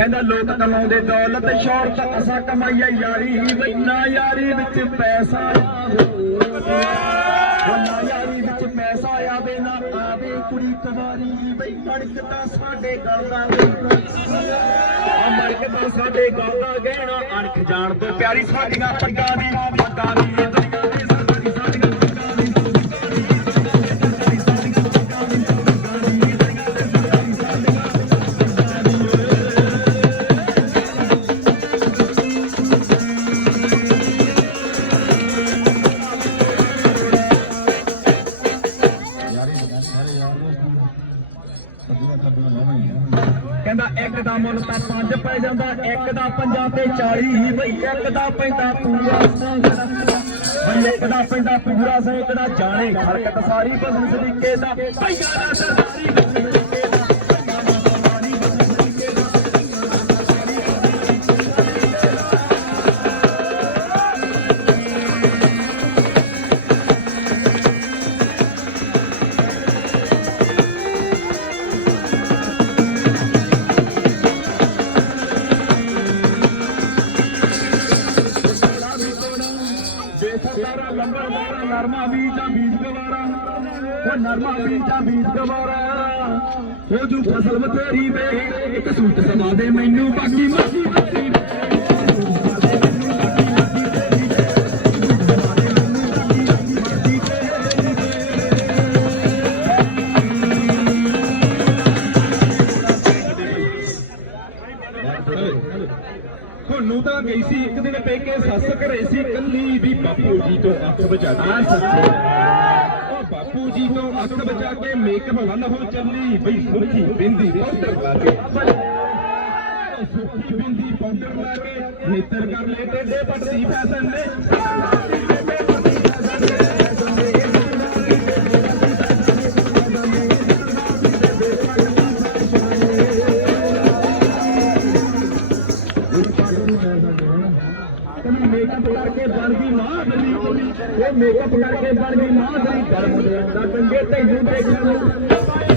ਕਹਿੰਦਾ ਲੋਕ ਕਮਾਉਂਦੇ ਦੌਲਤ ਸ਼ੌਹਰਤ ਅਸਾਂ ਕਮਾਈਆ ਯਾਰੀ ਨਾ ਯਾਰੀ ਵਿੱਚ ਪੈਸਾ ਨਾ ਯਾਰੀ ਵਿੱਚ ਪੈਸਾ ਆਵੇ, ਨਾ ਆਵੇ ਕੁੜੀ ਕਵਾਰੀ ਬਈ। ਮੜਕ ਤਾਂ ਸਾਡੇ ਗਲ ਦਾ ਆ ਮੜਕ ਤਾਂ ਸਾਡੇ ਗਲ ਦਾ ਗਹਿਣਾ। ਅਣਖ ਜਾਣ ਤੋਂ ਪਿਆਰੀ ਸਾਡੀਆਂ ਪੱਗਾਂ ਦੀ ਪੱਗਾਂ ਦੀ ਦੁਨੀਆ ਦੇ ਕਹਿੰਦਾ ਇੱਕ ਦਾ ਮੁੱਲ ਤਾਂ ਪੰਜ ਪੈ ਜਾਂਦਾ, ਇੱਕ ਦਾ ਪੰਜਾਂ ਤੇ 40 ਬਈ, ਇੱਕ ਦਾ ਪੈਂਦਾ ਪੂਰਾ ਬਈ ਇੱਕ ਦਾ ਪੈਂਦਾ ਪੂਰਾ ਸੇ ਇੱਕ ਦਾ ਜਾਣੇ ਖੜਕਤ ਸਾਰੀ ਬਸਮ ਸਦੀਕੇ ਦਾ। ਭਈਆ ਦਾ ਸਰਦਾਰੀ ਬੇਸਤਾਰਾ ਲੰਬਰਦਾਰਾ ਨਰਮਾ ਬੀਜਾ ਬੀਜ ਗਵਾਰਾ। ਉਹ ਨਰਮਾ ਬੀਜਾ ਬੀਜ ਗਵਾਰਾ। ਉਹ ਜੂ ਫਸਲ ਬਥੇਰੀ ਵੇ, ਇੱਕ ਸੂਟ ਸਵਾ ਦੇ ਮੈਨੂੰ, ਬਾਕੀ ਮਰਜ਼ੀ ਤੇਰੀ ਗਈ ਸੀ ਇੱਕ ਦਿਨ ਪੇਕੇ ਸੱਸ ਘਰੇ ਸੀ ਕੱਲੀ ਵੀ ਬਾਪੂ ਜੀ ਤੋਂ ਅੱਖ ਬਚਾ ਕੇ। ਸੱਚੇ ਉਹ ਬਾਪੂ ਜੀ ਤੋਂ ਅੱਖ ਬਚਾ ਕੇ ਮੇਕਅਪ ਵੱਲ ਹੋ ਚੱਲੀ ਬਈ ਸੁਰਖੀ ਬਿੰਦੀ ਪਾਊਡਰ ਲਾ ਕੇ। ਸੁਰਖੀ ਬਿੰਦੀ ਪਾਊਡਰ ਲਾ ਕੇ ਨੇਤਰ ਕਰ ਲੈ ਟੇਡੇ ਪੱਟਦੀ ਫੈਸ਼ਨ ਨੇ ਮੇਕਅਪ ਕਰਕੇ ਬਣ ਗਈ ਮਾਂ ਦਲੀ ਉਹ ਮੇਕਅਪ ਕਰਕੇ ਬਣ ਗਈ ਮਾਂ ਦਲੀ ਗਰਮ ਦਾ ਕੰਗੇ ਤੈਨੂੰ ਦੇਖਣ ਨੂੰ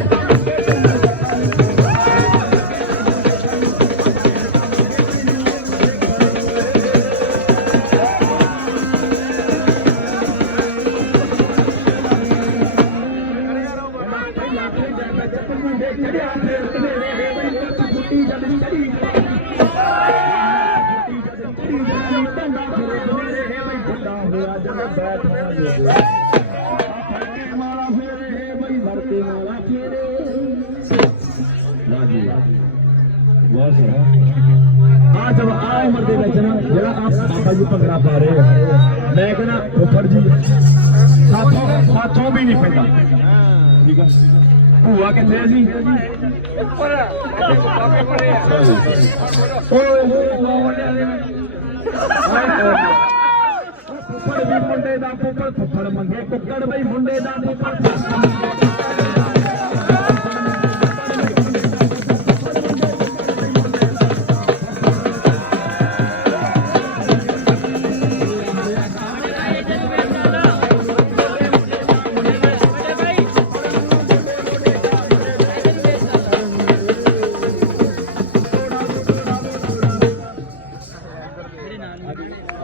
ਬਹੁਤ ਸੋਹਣਾ ਆ ਜਬ ਆ ਉਮਰ ਦੇ ਵਿੱਚ ਨਾ ਜਿਹੜਾ ਆ ਬਾਬਾ ਜੀ ਭੰਗੜਾ ਪਾ ਰਹੇ ਆ ਮੈਂ ਕਹਿੰਦਾ ਫੁੱਫੜ ਜੀ ਸਾਥੋਂ ਸਾਥੋਂ ਵੀ ਨਹੀਂ ਪੈਂਦਾ ਠੀਕ ਆ ਭੂਆ ਕਿੱਥੇ ਆ ਜੀ ਉੱਪਰ ਓਏ ਫੁੱਫੜ ਵੀ ਮੁੰਡੇ ਦਾ ਫੁੱਫੜ ਫੁੱਫੜ ਮੰਗੇ ਕੁੱਕੜ ਬਈ ਮੁੰਡੇ ਦਾ ਫੁੱਫੜ